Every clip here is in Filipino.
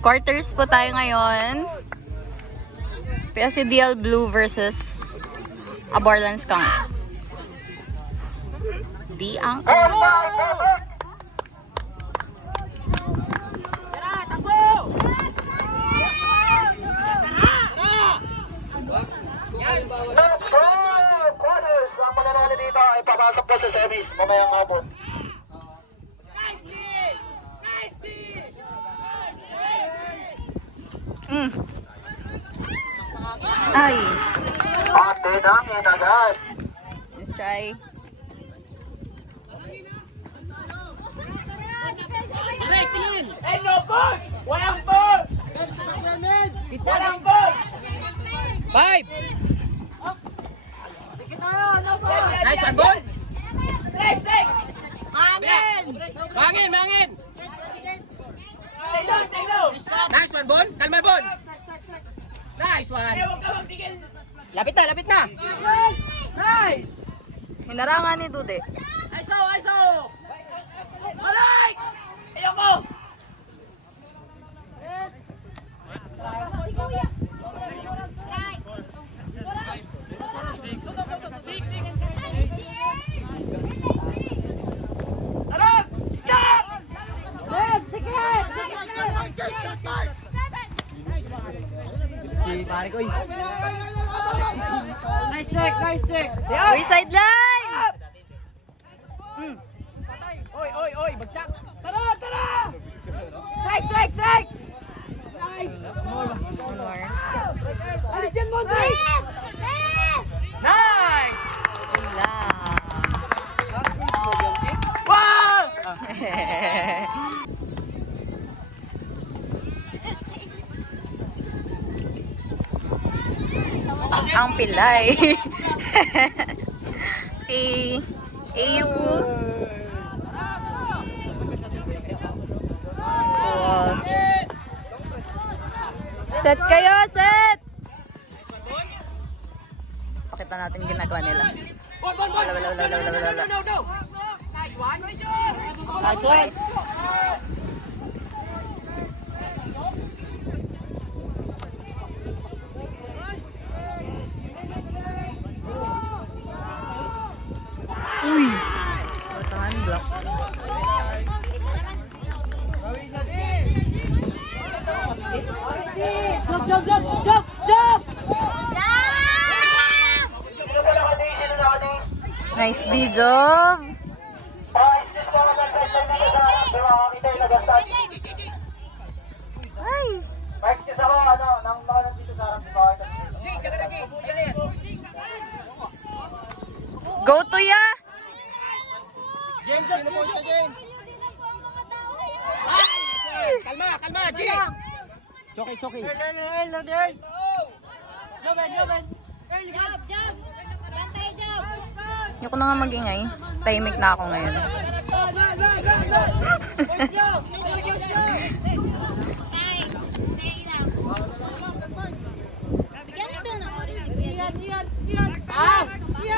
Quarters po tayo ngayon. PSCDL Blue versus Aborlan Skunk. Di ang... Let's go! Quarters! Ang mananalo dito ay papasok po sa semis mamayang hapon. Ay. At tinangin agad. Let's try. Direct, tingin! Eh, no push! Walang push! Walang push! 5! Nice one, ball! Strike! Mangin! Mangin! Stay low! Nice one, ball! Kalma, ball! Nice one! Lapit na! Nice! Hinarangan ni Dude. ISO! Balik! Ayoko! Nice check! Uy, sideline! Oy, bagsak! Tara! Strike! Nice! One more. Alis yan, Monty! Nice! Yun lang. Wow! Ang pilay. Okay. AU po. Cool. Set kayo, set! Pakita natin yung ginagawa nila. Wala. Nice one! Nice. Uy! Tahan block. Jump! Nice D-job! Pa-assist ko ang sideline dito sa harap. Pero makakita yung nagastan. Ay! Pa-assist ako nang mga nandito sa harap. Go to ya! James, sino po siya, James? Kalma, G! Choki. Hindi ko na nga mag-ingay. Tahimik na ako ngayon.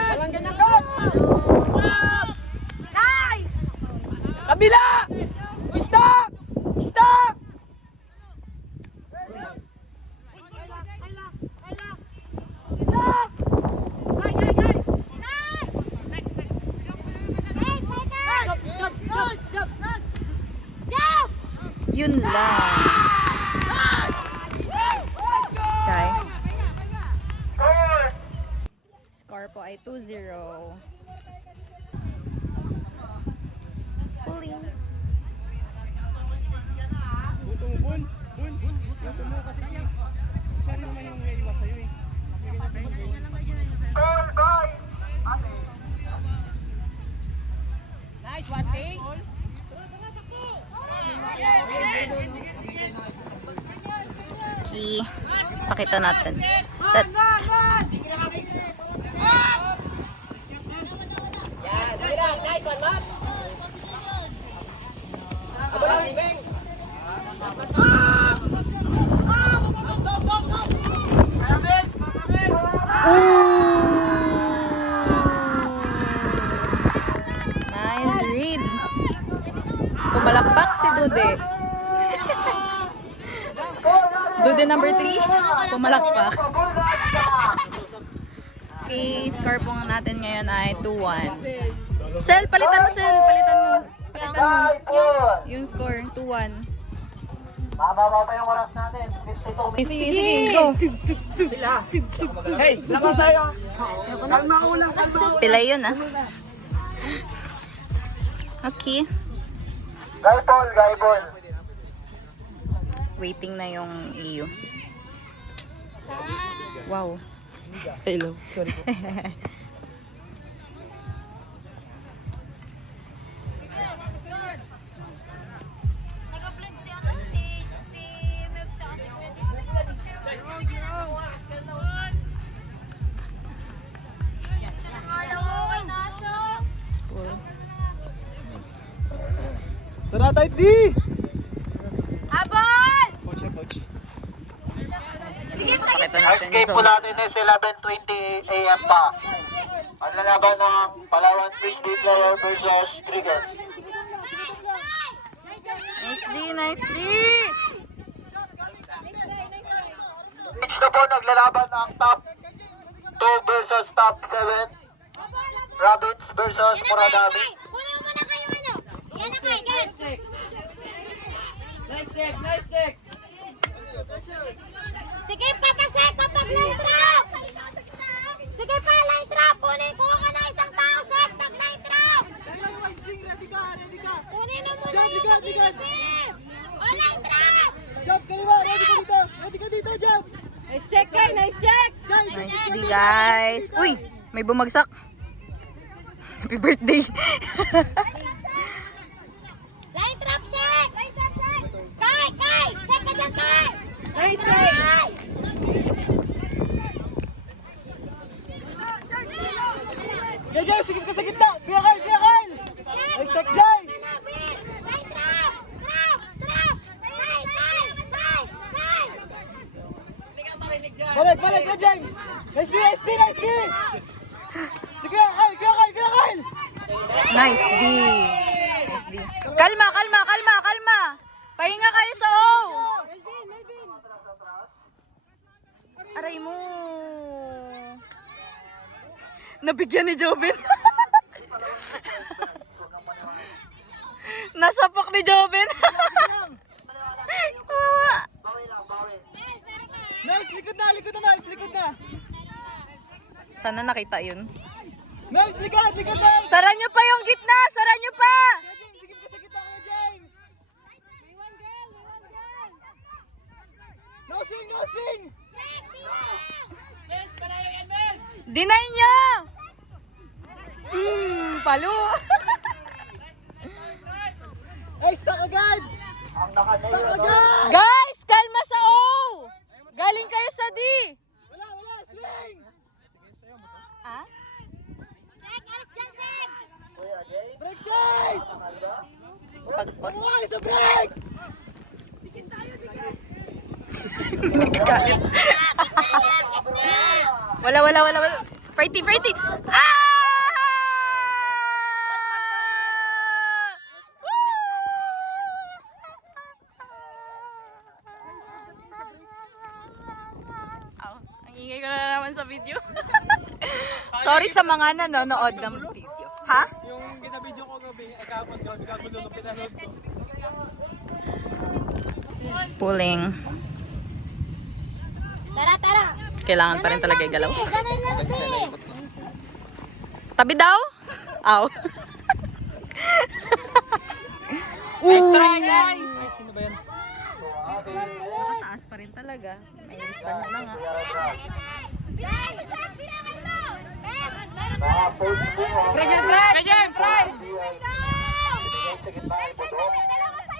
Walang ganyan ka! Nice! Kabila! Stop! Yun lang. Sky. Score po ay 2-0. Pulling. Bun. Luto mo kasi siya naman yung iiwas sa'yo eh. Goal by Ate. Nice one, Taze! Key. Pakita natin. Set. Nice one, man! Abang, Beng! Nice read. Pumalakpak si Dude. Dude number 3, pumalakpak. Okay, score po natin ngayon ay 2-1. Sel, palitan mo, Sel. Palitan mo. Palitan mo. Yung score, 2-1. Mababa pa yung oras natin. 52 minutes. Sige, go. Hey, laban tayo. Pilay yun, ah. Okay. Gaibol. Waiting na yung EU. Wow. Hello, sorry po. Spool. Tara, tight D! Abol! Coach, coach. Pakita natin Next game yung po zone. natin is 11:20 AM pa. Ang lalaban ng Palawan Frisbee player versus Trigger. Nice D, nice D! Pitch na po naglalaban ng top 2 versus top 7. Rabbits versus Muradami. Kunin mo na kayo ano. Yan na kayo, guys. Nice check. Sige pa pasay kapag line trap. Sige pa line trap. Kunin ko ka na isang tao shot pag line trap. Ready ka. Kunin mo muna Jump, yung bigat. mag-iisip. O line trap. Jump, kaliwa. Ready ka dito, jump. Nice check, guys. Nice check. Nice D, guys. Uy, may bumagsak. Happy birthday. Line trap check. Line trap check. Kai. Check ka dyan, Kai. Nice, Kai. Yeah, Jay, sigip ka sa gitna. Biya Kyle. Nice check, Jay. Line trap. Trap. Kai. Balik ka, James. Nice D. Sige, Kyle. Nice D. Nice D. Kalma. Pahinga kayo sa O. Aray mo. Nabigyan ni Joven. Nasapok ni Joven. Kawawa. Nice, likod na. Sana nakita yun. Nice, likod na. Sara nyo pa yung gitna! Sara nyo pa! James, sigip ka sa gitna, Kuya James. No swing. Deny nyo! Palo! Ay, stuck agad. Guys! Kalma sa O! Galing kayo sa D! Wala, swing. Ah? Break side. Pagpos. Buhay sa break. Wala. Fighty! Ah! Ang ingay ko na naman sa video. Sorry sa mga nanonood ng video. Ha? Yung ginabidyo ko gabi, ay kapag doon ang pinanood ko. Pulling. Tara. Kailangan pa rin talaga igalaw. Ganun lang, be. Tabi daw? Aw. Nice try, guys! Ay, sino ba yan? Nakataas pa rin talaga. May stand na nga.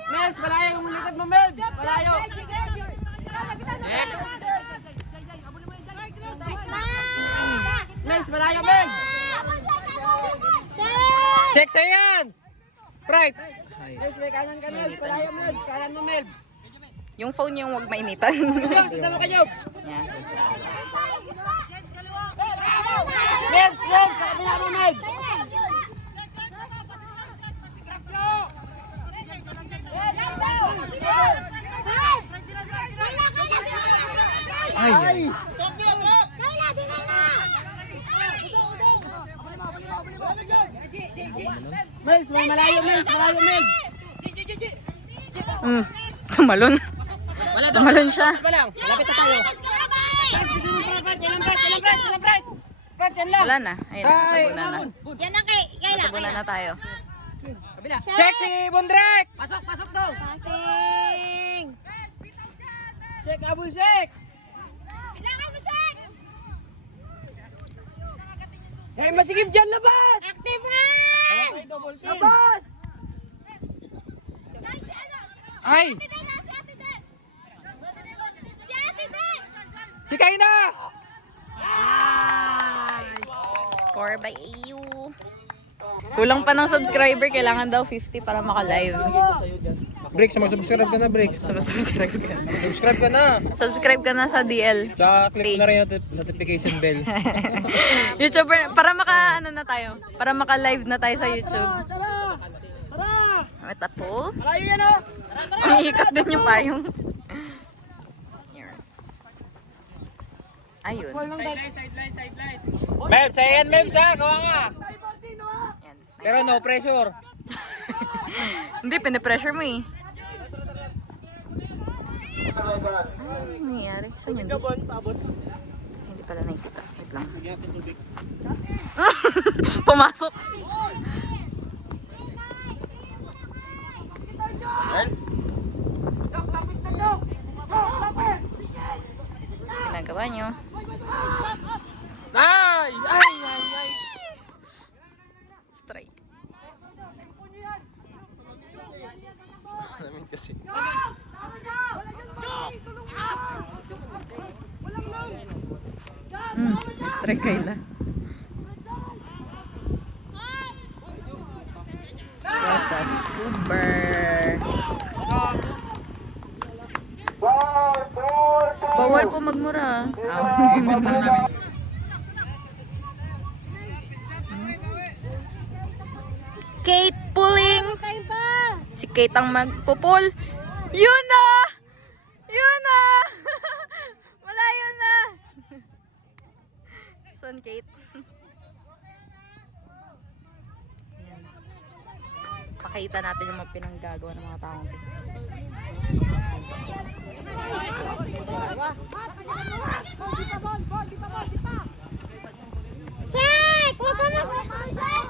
Mels, malayo yung likod mo, Mels. Malayo. Mels, malayo, Mels. Check sa'yo yan! Right! Mels, may kanan ka, Mels. Malayo, Mels. Kanan mo, Mels. Yung phone yung huwag mainitan. Tignan mo kayo. Yan. Mels, kabila mo, Mels. Hey! Ay! Kayla, dinay na! Mels, malayo Mels, malayo Mels. Tumalon. Tumalon siya. Pa lang. Lapit na tayo. Wala na. Ayun, natabunan na. Yan ang Kayla. Natabunan na tayo. Kabila. Check si Bundrek. Pasok, pasok daw. Passing! Check, Abul, check. Kailangan mo, Shek! Hey, masigib dyan, labas! Active hands! Labas! Guys, si ano? Ay! Si Ate Del! Si Ate Del! Si Kaina! Score by AU. Kulang pa ng subscriber. Kailangan daw 50 para maka-live. Bricks, mag-subscribe ka na, Bricks. Subscribe ka. Subscribe ka na. Subscribe ka na sa DL. Tsaka click na rin yung notification bell. YouTuber, para maka ano na tayo. Para maka-live na tayo sa YouTube. Mata po. Umiikot din yung payong. Ayun. Mebs, ayan Mebs ha, gawa nga. Yan. Pero no pressure. Hindi, pinipressure mo eh. Ano nangyayari? Saan yung disc? Hindi pala nakikita. Wait lang. Pumasok. Ginagawa nyo. Ay! Ay! Ay! Ay! Strike. Namin kasi. Strike Kayla. What the scuber. Bawal po magmura. Kate pulling. Si Kate ang magpupul. Yun na! Yun na! Malayo na! Son Kate. Yan. Pakita natin yung mga pinanggagawa ng mga taong ito. Shek! Huwag ka mag-Shek!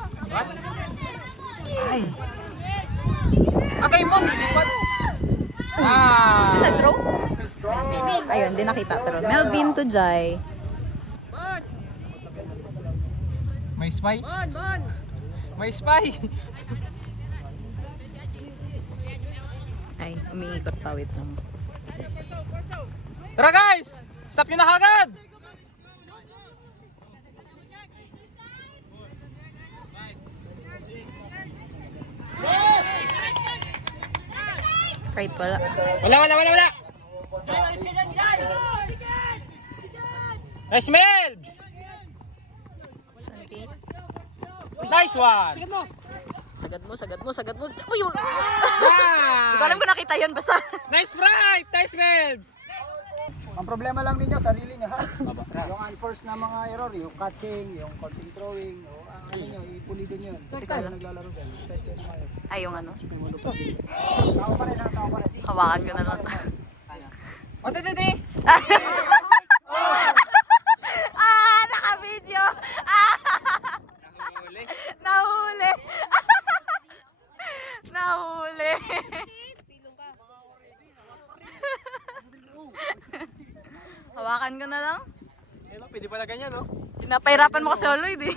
Agay mo, lilipat. Ah! Nag-throw? Ayun, di nakita pero Melvin to Jai. May spy? May spy! Ay, umiikot pa, wait lang. Tara guys! Stop nyo na kagad! Right, wala. Wala! Nice Melbs! Son Kate. Nice one! Sagad mo. Uy! Hindi Ah! ko alam kung nakita yan, basta. Nice bright! Nice Melbs! Ang problema lang ninyo, sarili nyo ha. Yung unforced na mga error, yung catching, yung konting throwing, o ang ano nyo, ipulido nyo yun. Kasi kayo naglalaro dyan. Ay, yung ano. Tao pa rin. Hawakan ko na lang. O, titi! Naka-video! Nahuli! Nahuli! Hawakan ko na lang. Eh, pwede pala ganyan, no? Pinapahirapan mo kasi Lloyd eh.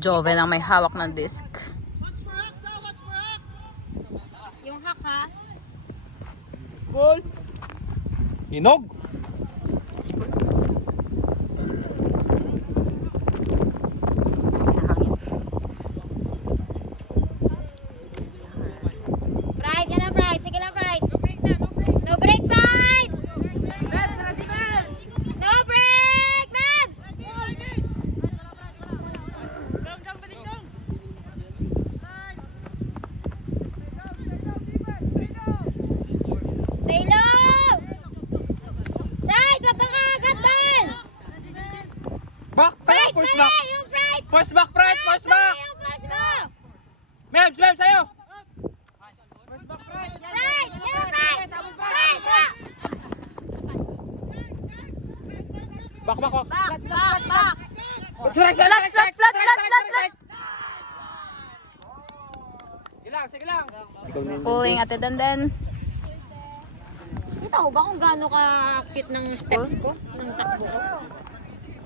Joven ang may hawak ng disc. Yung hack ha? Ball! Hinog! Fried, yan ang fried. Sige lang, fried. No break, fried! No break, Mabs! Stay low! First back, Fred! First back! Yung first mo! Mebs, sa'yo! Right! Yung right! Right! Back! Back! Strike! Flat! Sige lang! Pulling Ate Dandan. Kita mo ba kung gaano ka-cute ng steps ko? Ng takbo ko?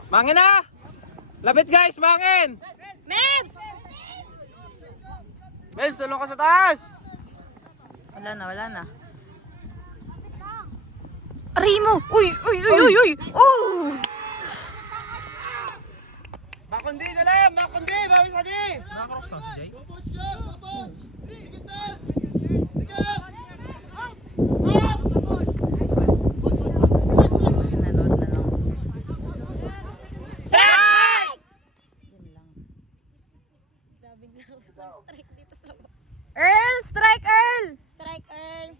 Mangin na! Lapit guys, mangin! Mebs! Mebs, tulong ka sa taas! Wala na. Aray mo! Uy! Oh! Makundi na lang! Makundi! Bawi sa di! Nakakarap sa Jay? Nanood na lang. Strike! Yun lang. Strike dito sa Earl! Strike, Earl! Strike, Earl.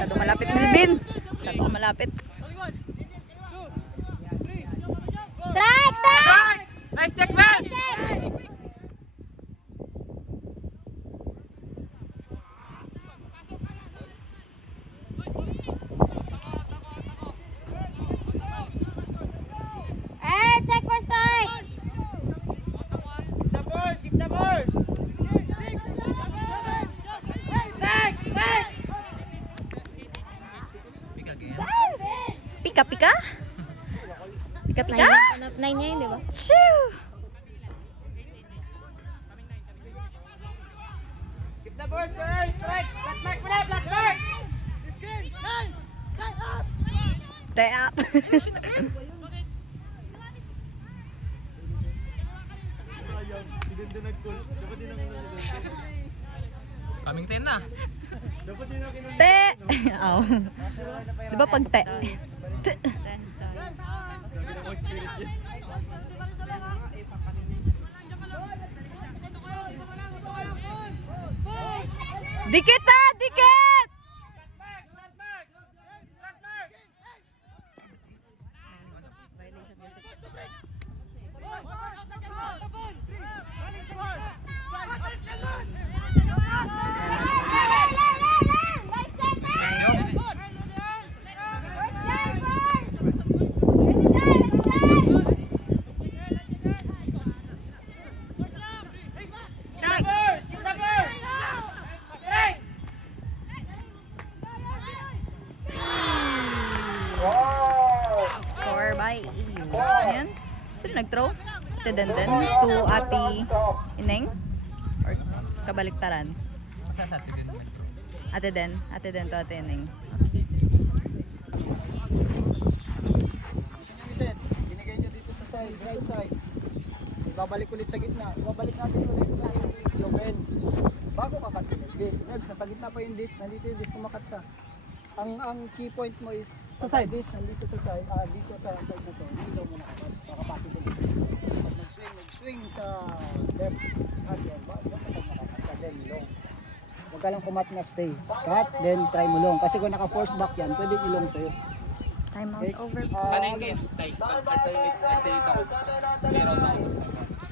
Masyado malapit, Melvin. Masyado malapit. Strike! Nice check, Mebs! Earl, check for strike! Keep the ball! Pika? Pika? 9 niya yun, di ba? Shoo! Keep the ball, girls! Strike! Black mark mo na! Black mark! Tie up. Kaming 10 na. Te! Aw. Di ba pag te? Te. Dikit ha! Dikit! Score by EU. Ayan. Sino nag-throw? Ate Dandan to Ate Ineng? Or kabaliktaran? Ate Den to Ate Ineng. Reset. Binigay nyo dito sa side, right side. Ibabalik ulit sa gitna. Ibabalik natin ulit yung end. Bago kakat si Melvin. Next, nasa gitna pa yung disc. Nandito yung disc kumakat sa. Ang key point mo is sa side disc. Nandito sa side. Dito sa side na to. Dito mo nakakat. Makapasok ulit. Pag nag-swing sa left. Cut yan. Basta pag nakakat. Then long. Huwag ka lang kumat na stay. Cut. Then try mo long. Kasi kung naka-force back yan, pwede ilong sa'yo. Time out over.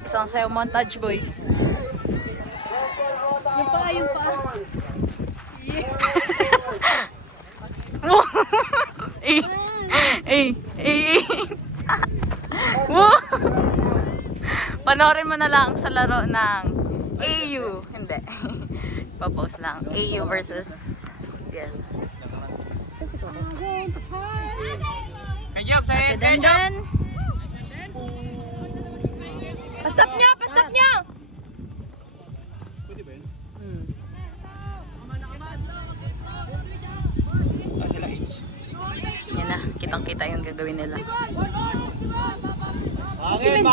Isang sayo montage boy. Yung pa. Wow. Panoorin mo na lang sa laro ng AU. Hindi. Papost lang. AU versus yan. Kajab, Ate Dandan. Pastop nyo! Sila each. Yan na. Kitang-kita yung gagawin nila. Bangin!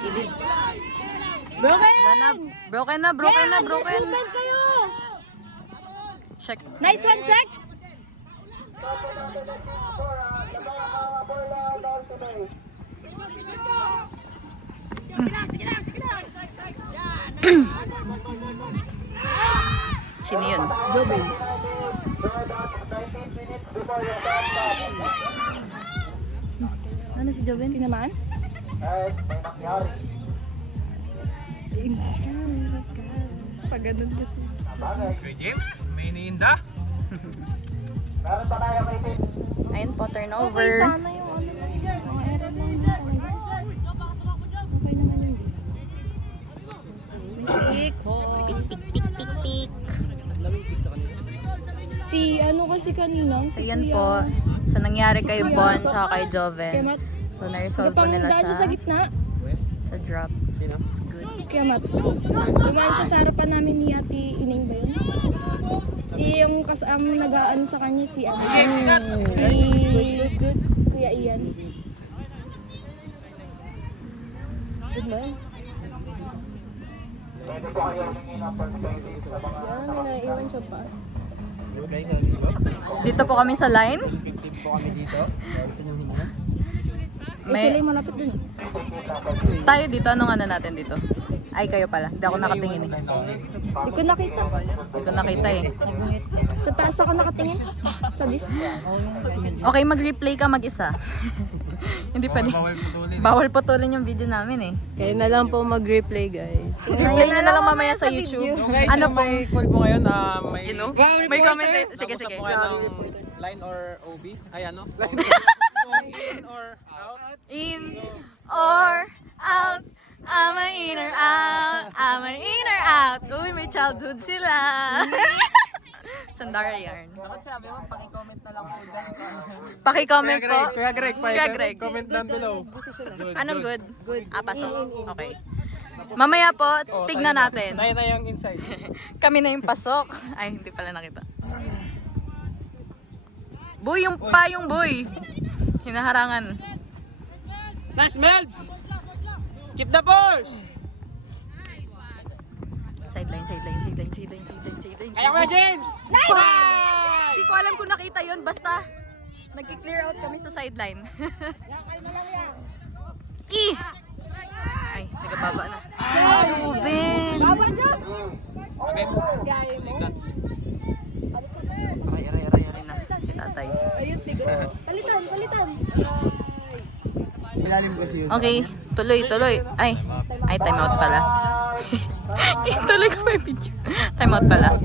Gilid. Broken na. kayo! Check. Nice one, check! Sino yun? Joven. Ano si Joven? Tinamaan? Ay, may nangyari. Pag ganun kasi. Bagay. Kay James, may iniinda. Meron pa tayo kay Tim. Ayun po, turnover. Sana yung ano na yun. Mga error lang na. Okay naman yun. Pik, pik, pik, pik, pik. Si ano kasi kanina? So, yan po. So, nangyari kay Bon tsaka kay Joven. Kaya Mat, So, na-resolve po nila daan siya sa sa gitna. drop. It's good. Kaya Mat, dumaan siya sa harapan namin ni Ate Ining ba yun? Si yung kasama nag-aan sa kanya si ano? Si Kuya Ian. Good man. Pwede po kayo humingi ng perspective sa mga Yan, may naiwan siya pa. Dito po kami sa line. Dito po kami dito. Ito yung hinga. Eh, sila May, yung malapit dun. tayo dito. Anong ano natin dito? Ay, kayo pala. Hindi ako nakatingin eh. Di ko nakita. Hindi ko nakita eh. Sa taas ako nakatingin. Sa disc. Okay, mag-replay ka mag-isa. Hindi pwede. Bawal putulin yung video namin eh. Kaya na lang po mag-replay, guys. Replay nyo na lang mamaya sa YouTube. Ano po? May call po ngayon na may... You know? May comment eh. Sige, sige. po kayo ng line or OB? Ay ano? In or out? In or out. I'm a in or out. I'm a in or out. Uy, may childhood sila. Sandara yarn. Bakit sabi mo, paki-comment na lang po dyan. Paki-comment po. Kuya Greg, Kuya Greg. comment down below. Anong good? Good. Ah, pasok. Okay. Mamaya po, tignan natin. Tayo na yung inside. Kami na yung pasok. Ay, hindi pala nakita. Boy, yung payong boy. Hinaharangan. Last Melbs! Keep the force! Sideline, sideline, sideline, sideline, sideline, sideline. Kaya ko na, James! Hindi ko alam kung nakita yun. Basta, nagki-clear out kami sa sideline. Ay, nagababa na. Ruben! Baba dyan! Okay mo. Aray na. Tatay. Ayun, tigo. Palitan, palitan. Ilalim kasi yun. Okay, tuloy. Ay, time out pala. Tuloy ko pa yung video. Time out pala.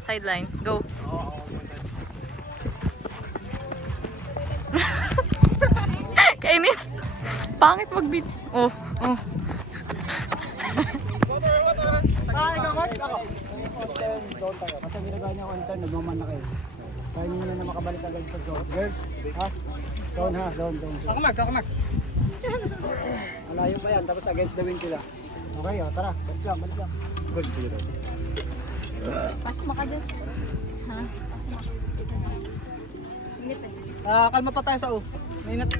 Sideline, go. Kainis. Pangit mag-beat. Oh. Ay, kakot ako. Zone tayo. Kasi ginagawa niya ako intern, nagmaman na kayo. Kaya hindi na makabalik agad sa zone. Girls, ha? Zone ha, zone. Kakamag. Malayo pa yan, tapos against the wind sila. Okay, tara. Balik lang. Good. Pasma ka dyan. Ha? Init eh. Kalma pa tayo sa O. Mainit.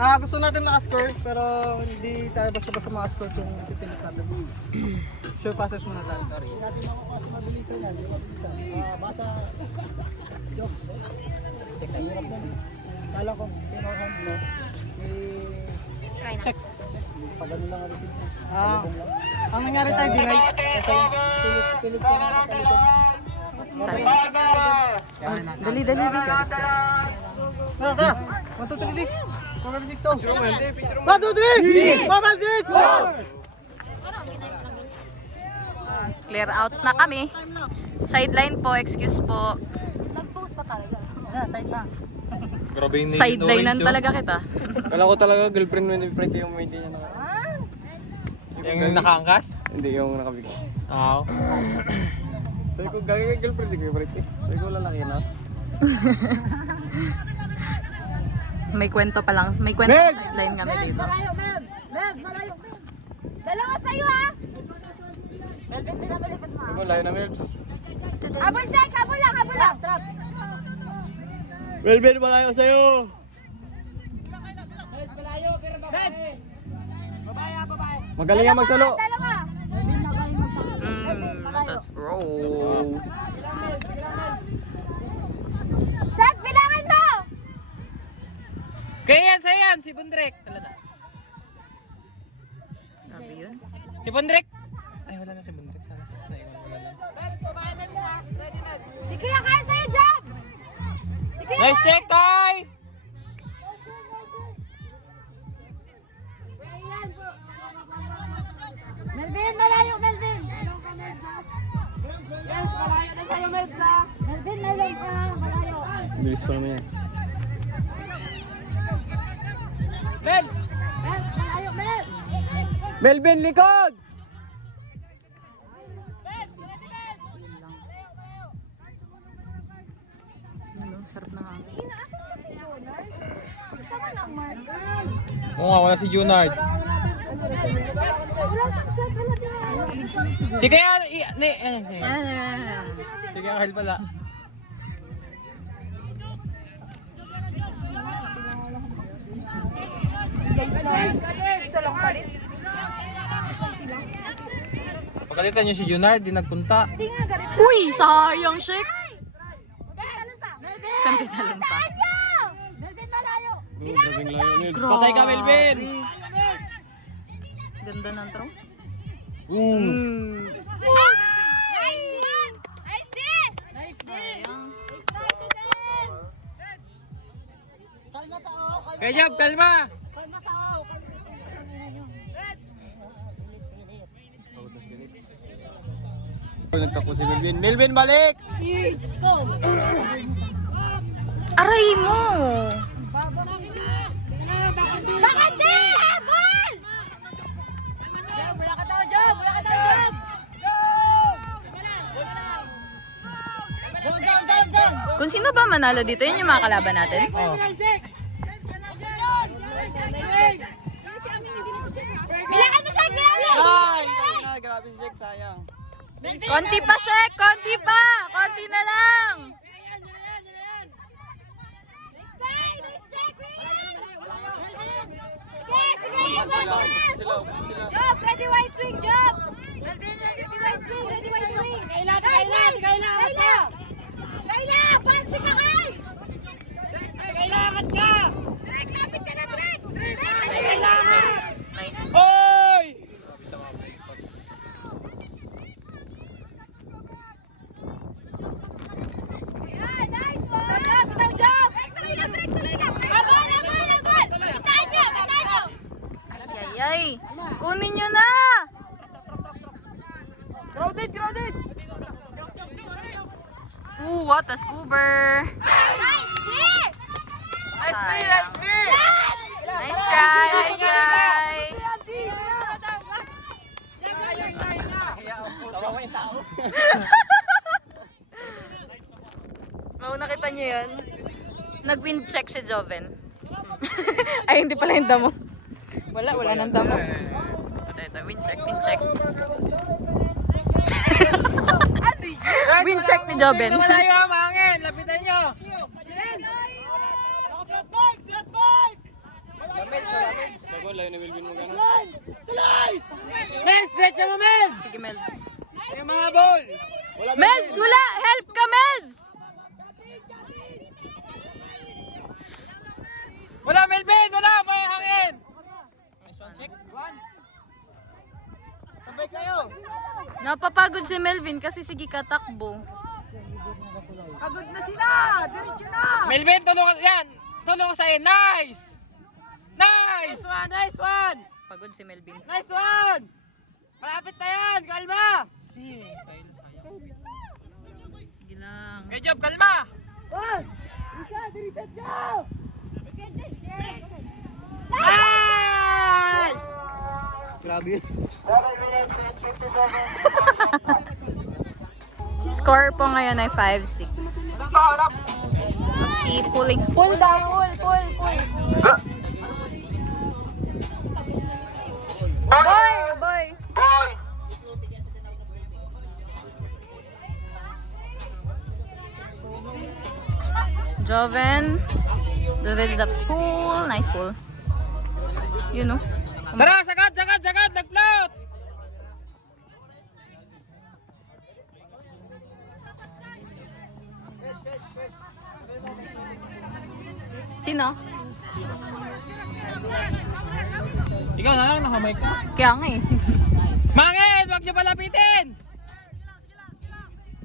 Gusto natin maka-score, pero hindi tayo basta-basta maka-score kung pipinit natin. Sure passes muna tayo. Sorry. Hindi natin makukuha mabilisan yan. Basa. Joke. Ang hirap yan. Kala ko, pinuhan mo. Check. Pagano lang ang receipt. Ang nangyari tayo, deny. Kasi pilit siya nakatalikod. Dali. Tara. 1, 2, 3, 4, 5, 6, 1, 2, 3! 4, 5, 6! Clear out na kami. Sideline po, excuse po. Nag-post pa talaga. Side na. Grabe yung Sidelinean talaga kita. Kala ko talaga girlfriend mo yung friend yung may hindi niya Yung nakaangkas? Hindi, yung nakabigay. Oo. Sabi ko, gagawin girlfriend si girlfriend eh. Sabi ko, lalaki na. May kwento pa lang. May kwento sa sideline kami dito. Dalawa sa'yo ha! Sabi ko, layo na Melbs. Habol siya! Habol lang! Trap! Melbel, malayo sa'yo! Magaling nga magsalo. Dalawa! Let's roll. Check! Bilangan mo! Kaya yan, sa'yo yan, si Bundrek. Talaga. Grabe yun. Si Bundrek! Ay, wala na si Bundrek. Sana. Naiwan, wala na. Nice check, Toy! Melvin, malayo, Melvin! Yes, malayo na sa'yo, Melvin, ha? Melvin, malayo ka, malayo. Bilis pa naman yan. Mel, malayo, Mel! Melvin, likod! Sarap na hangin. Oo nga, wala si Junard. Sige, sige, Carl pala. Isa lang palit. Pagkalitan niyo si Junard, di nagpunta. Uy, sayang, Shek. Kanti talon pa. Melvin, malayo! Patay ka, Melvin! Ganda ng throw. Nice one! Nice D! Nice D! Sayang. Kaya Jab, kalma! Nagtapo si Melvin. Melvin, balik! Let's go! Aray mo! Bakit di? Ball! Wala ka tao, Job! Wala ka tao, Job! Kung sino ba manalo dito, yun yung mga kalaban natin. Oh. Bilangan mo siya, Gary! Ay! Grabe si Shek, sayang. Konti pa, Shek! Konti pa! Konti na lang! Job, ready white swing, Job! Ready white swing, ready white swing! Kayla! Panti ka kay! Kailangan ka! Drek, lapit ka na, Drek! Nice. Oy! Nice one! Bitaw, Job! Tuloy na! Abol! Bitain niyo! Ay, kunin nyo na! Crowded! What a scoober! Nice D! Nice try! Nice try! Mauna kita nyo yun. Nag-wind check si Joven. Ay, hindi pala yung damo. Wala nang damo. Ito, wind check. Wind check ni Joven. Malayo ang hangin! Lapitan nyo! Sagot, layo ni Melvin mo gano'n. Sige, Melvs. Yung mga ball! Melvs, wala! Help ka, Melvs! Wala, Melvin! Wala! May hangin! Sabay kayo! Napapagod si Melvin kasi sige katakbo. Pagod na sila! Diretso na! Melvin, tulong ka yan! Tulong sa'yo! Nice! Nice! Nice one! Pagod si Melvin. Nice one! Malapit na yan! Kalma! Sige lang. Good job, kalma! Isa! Reset nyo! Nice! Grabe. 7 minutes and 57 Score po ngayon ay 5-6. Keep pulling. Pull down, pull. Boy! Joven. With the pool. Nice pool. You know. Tara, sagad! Nag-float! Sino? Ikaw na lang, nakamay ka. Kaya nga eh. Mangin! Huwag niyo palapitin!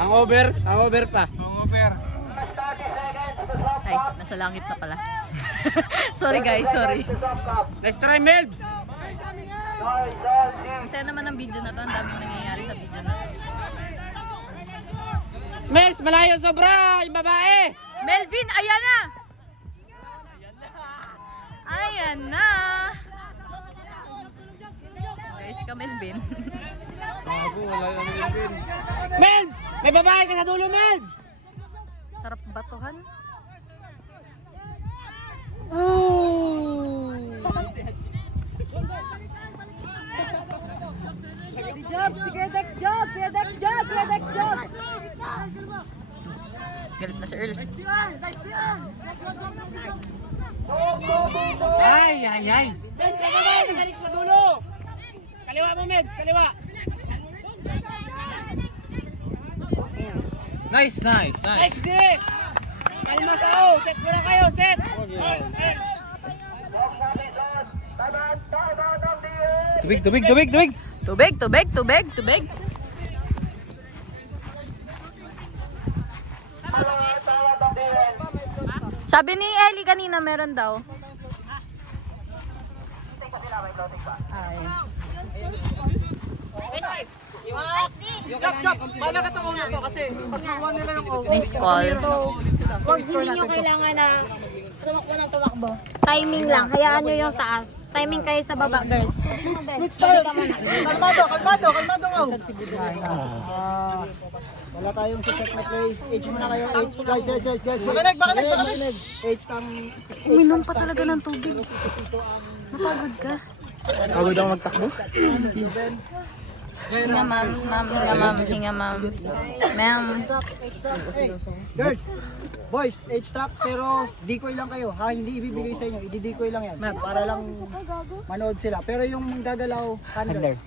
Hangover pa. Ay, nasa langit na pala. Sorry guys, sorry. Let's try Melbs. Masaya naman ang video na to. Ang daming nangyayari sa video na to. Melbs, malayo sobra. Yung babae. Melvin, ayan na! Ayan na! Guys, ka Melvin. Melbs, may babae ka sa dulo, Melbs. Sarap batuhan. Galit na si Earl. Ay. Melbs, may babae ka sa dulo. Kaliwa mo, Melbs, kaliwa. Nice. Nice, Dick. Kalma sa O. Set muna kayo, set. Tubig. Tubig. Sabi ni Ellie kanina meron daw. Ay. Jump! Bala ka itong ulo to kasi pag nakuha nila yung O. Nice call. Huwag hindi nyo kailangan na tumakbo ng tumakbo. Timing lang. Hayaan nyo yung taas. Timing kayo sa baba, girls. Switch tayo! Kalmado nga! Wala tayong set na play. H muna kayo. H, guys. Makinig! H ang... Uminom pa talaga ng tubig. Napagod ka. Pagod ako magtakbo. Hinga ma'am. Ma'am. H-stack. Hey, girls, boys, H-stack pero decoy lang kayo ha, hindi ibibigay sa inyo, i-decoy lang yan para lang manood sila. Pero yung gagalaw, handlers.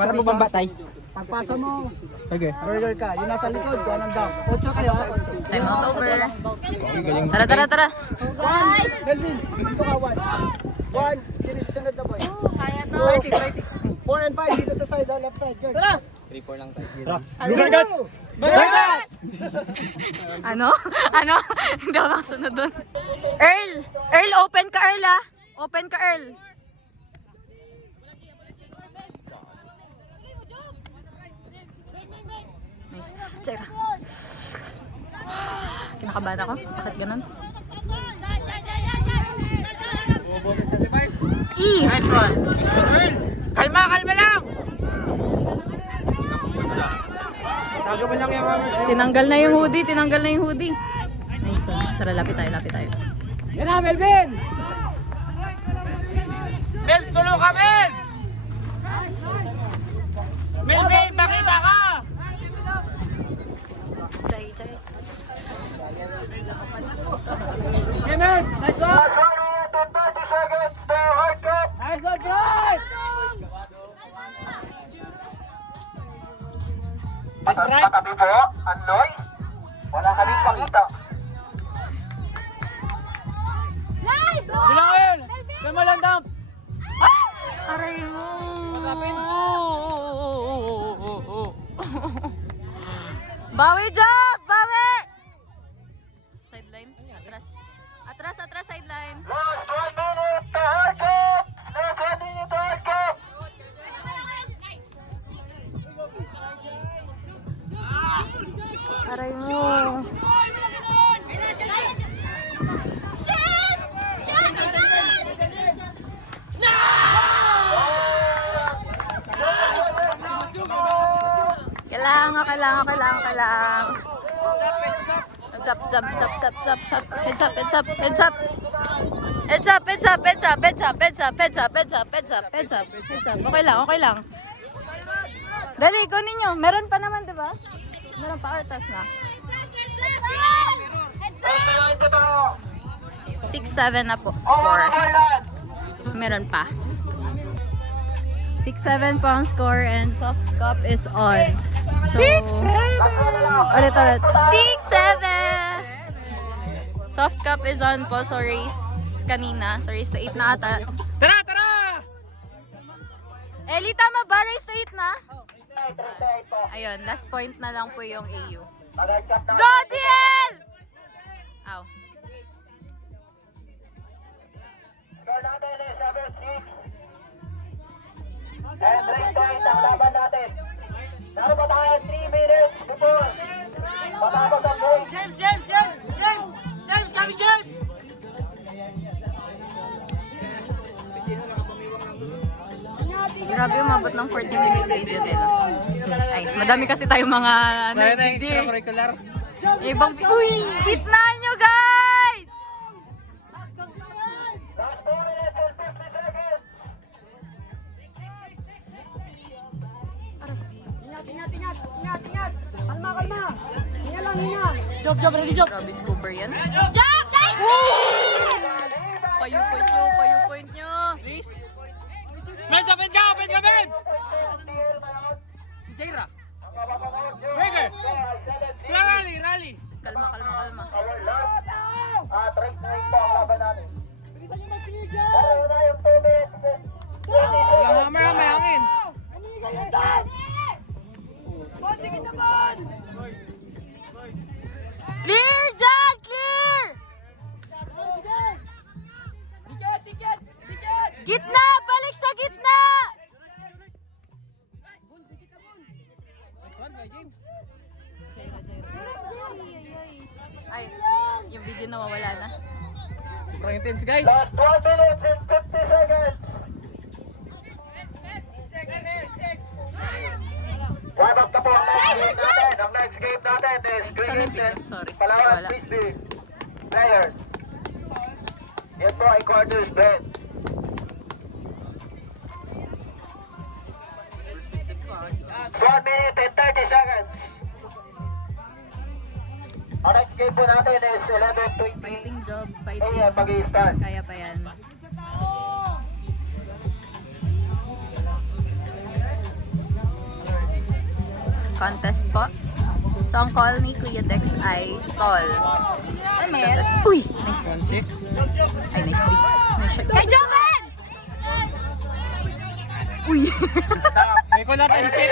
Para mo bambatay. Pagpasa mo, Okay. burger ka. Yung nasa likod, kung anong down. 8 kayo ha, 8. Time out over. Tara. Guys! Melvin, dito ka 1. 1, sunod na boy. Kaya to. 4 and 5 dito sa side, left side. Girls. Tara! 3-4 lang tayo. Burgers! Ano? Hindi ako nakasunod dun. Earl, open ka Earl ah. Open ka Earl. Nice. Tsaka. Kinakabahan ako. Bakit ganun? Nice one. Kalma lang. Tago mo lang yung Tinanggal na yung hoodie. Nice one. Tara, lapit tayo. Yan na, Melvin! Melvs, tulong ka, Melvs! Melvin, pakita ka! Chay. Hey, Melvs, nice one! Last 1 minute and 30 seconds to hard cut. Nice one, guys! Patabi po, ang noise. Wala kaming pakita. Bilang, Earl! Tama lang, dump! Aray mo. Bawi job! Bawi! Sideline. Atras, sideline. Last 1 minute to hard cut. Last 1 minute to hard cut. Aray mo. Kailangan. Heads up. Okay lang. Dali, kunin nyo. Meron pa naman, diba? Meron pa, ortas na. 6-7 na po score. Meron pa. 6-7 po ang score and soft cup is on. So, 6-7! Ulit. 6-7! Soft cup is on po. So, race kanina. So, race to 8 na ata. Tara! Eli, tama ba? Race to 8 na? 3-8 po. Ayun, last point na lang po yung AU. Mag-cut na. Go, DL! Ow. Score natin is 7-6. And 3-8 ang laban natin. Naroon pa tayo 3 minutes before matapos ang game. James, kami James! Grabe, umabot ng 40 minutes video nila. Ay, madami kasi tayong mga ano, Kaya na hindi. extracurricular. Ibang, uy, gitna nyo guys! Last 2 minutes and 50 seconds. Ingat! Kalma! Hinga lang, hinga! Job, ready, job! Robin Scooper yan. Job, guys! Payu point nyo. Benz, open ka, Benz! Si Jaira. Breaker. Rally. Kalma. Our last at right na po ang laban namin. Naroon na yung 2 minutes and 20 Walang seconds. hammer, may hangin. Clear dyan! Clear! Gitna! Balik sa gitna! Ay, yung video nawawala na. Sobrang intense, guys. Last 12 minutes and 50 seconds. Wrap up na po ang next game natin. Ang next game natin is Saan Green yung video? and Sorry. Palawan Wala. Frisbee players. Yan po ay quarters bread. One minute and 30 seconds. Ang next game po natin is 11:20 Fighting job, fighting. AM mag-i-start. Kaya pa yan. Contest po. So, ang call ni Kuya Dex ay stall. Contest. Uy! Nice. Ay, nice D. Nice shot. Kay Joven! Uy! May kulat ang shit.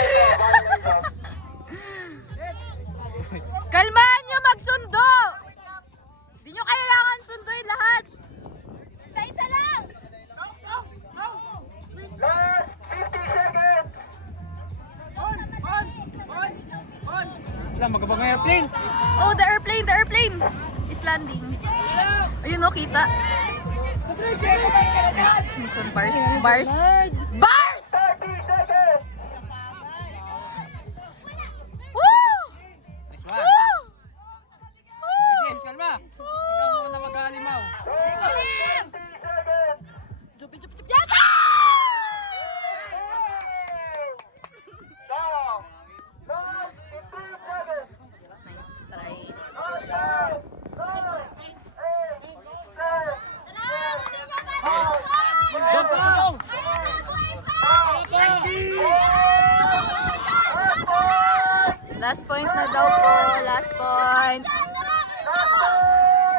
Kalmahan nyo magsundo! Hindi nyo kailangan sunduin lahat. Isa-isa lang! Last 50 seconds. Sila, magabang airplane. Oh, the airplane is landing. Ayun o, kita. Mission bars. 30 seconds. Woo! Nice one. Woo! Hey, James, kalma. Ikaw muna mag-aalimaw. 20 seconds. Jupi! Now, last 15 seconds. Nice try. 9, 8, 7, 6, 5, 4, Last point na daw po. Last point.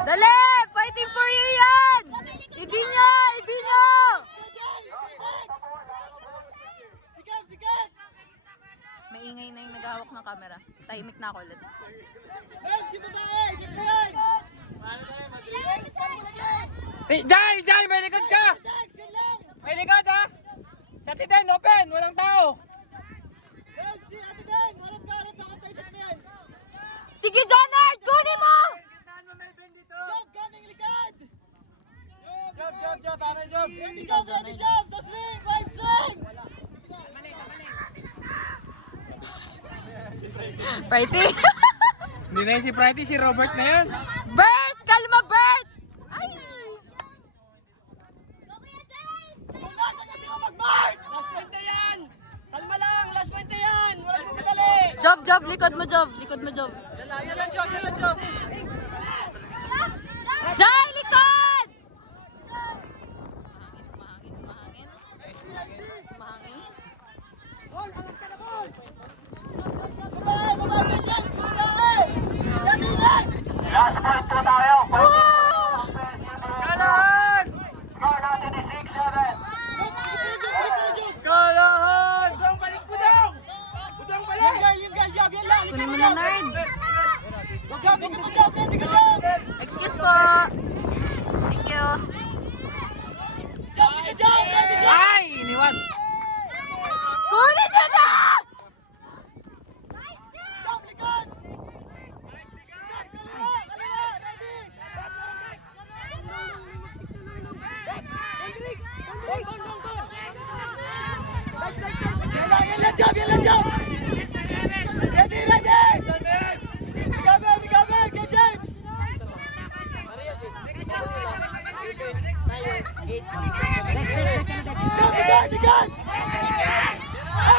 Dali! Fighting for you yan! Idi nyo! Maingay na yung naghahawak ng camera. Tahimik na ako ulit. Jai! May likod ka! May likod, ha? Sa tiden, open! Walang tao! Sige, Jonard! Kunin mo! Pretty! Hindi na yun si Prati, si Robert na yun. Bert! Kalma, Bert! Ay! Job! Likod mo, Job! Jai, likod! Mahangin. last point po tayo. Kalahan! Score natin is 6-7. Kalahan! Budong, balik budong!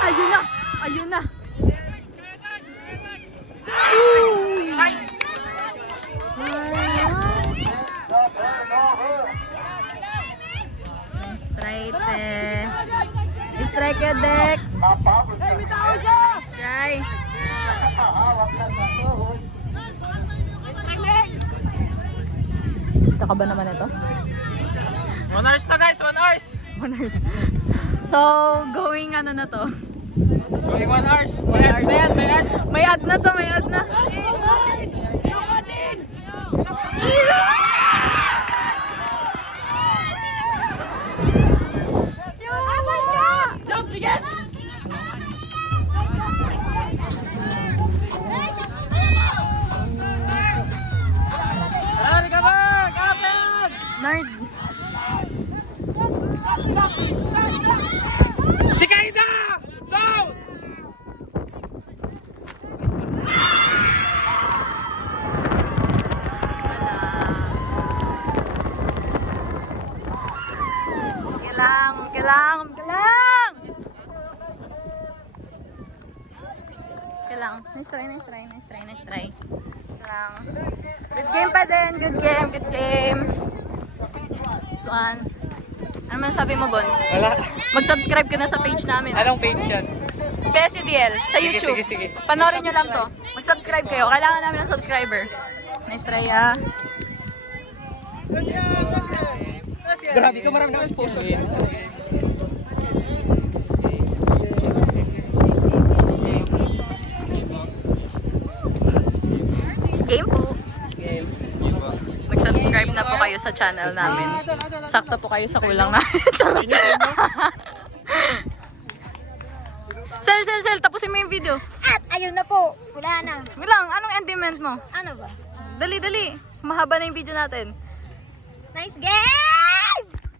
Ayun na! Ayun na! Strike eh. Strike ya, Dex. Strike. Kakaba naman ito. 1 hours na guys, 1 hours! 1 hours. So, going ano na to? Going 1 hours. May ads na yan, may ads. May ad na to, may ad na. Nerd. Si Kaida! Sound! Kilang. Nice try. Kilang. Good game pa din, good game. So, ano man sabi mo, Bon? Wala. Mag-subscribe ka na sa page namin. Anong page yan? PSDL sa YouTube. Sige. Panoorin nyo lang to. Mag-subscribe kayo. Kailangan namin ng subscriber. Nice try, ah. Grabe ka, marami na exposure. Game po. Mag-subscribe na po kayo sa channel namin. Sakto po kayo sa kulang namin. Sel, tapusin mo yung video. At ayun na po. Wala na. Bilang, anong ending mo? Ano ba? Dali. Mahaba na yung video natin. Nice game!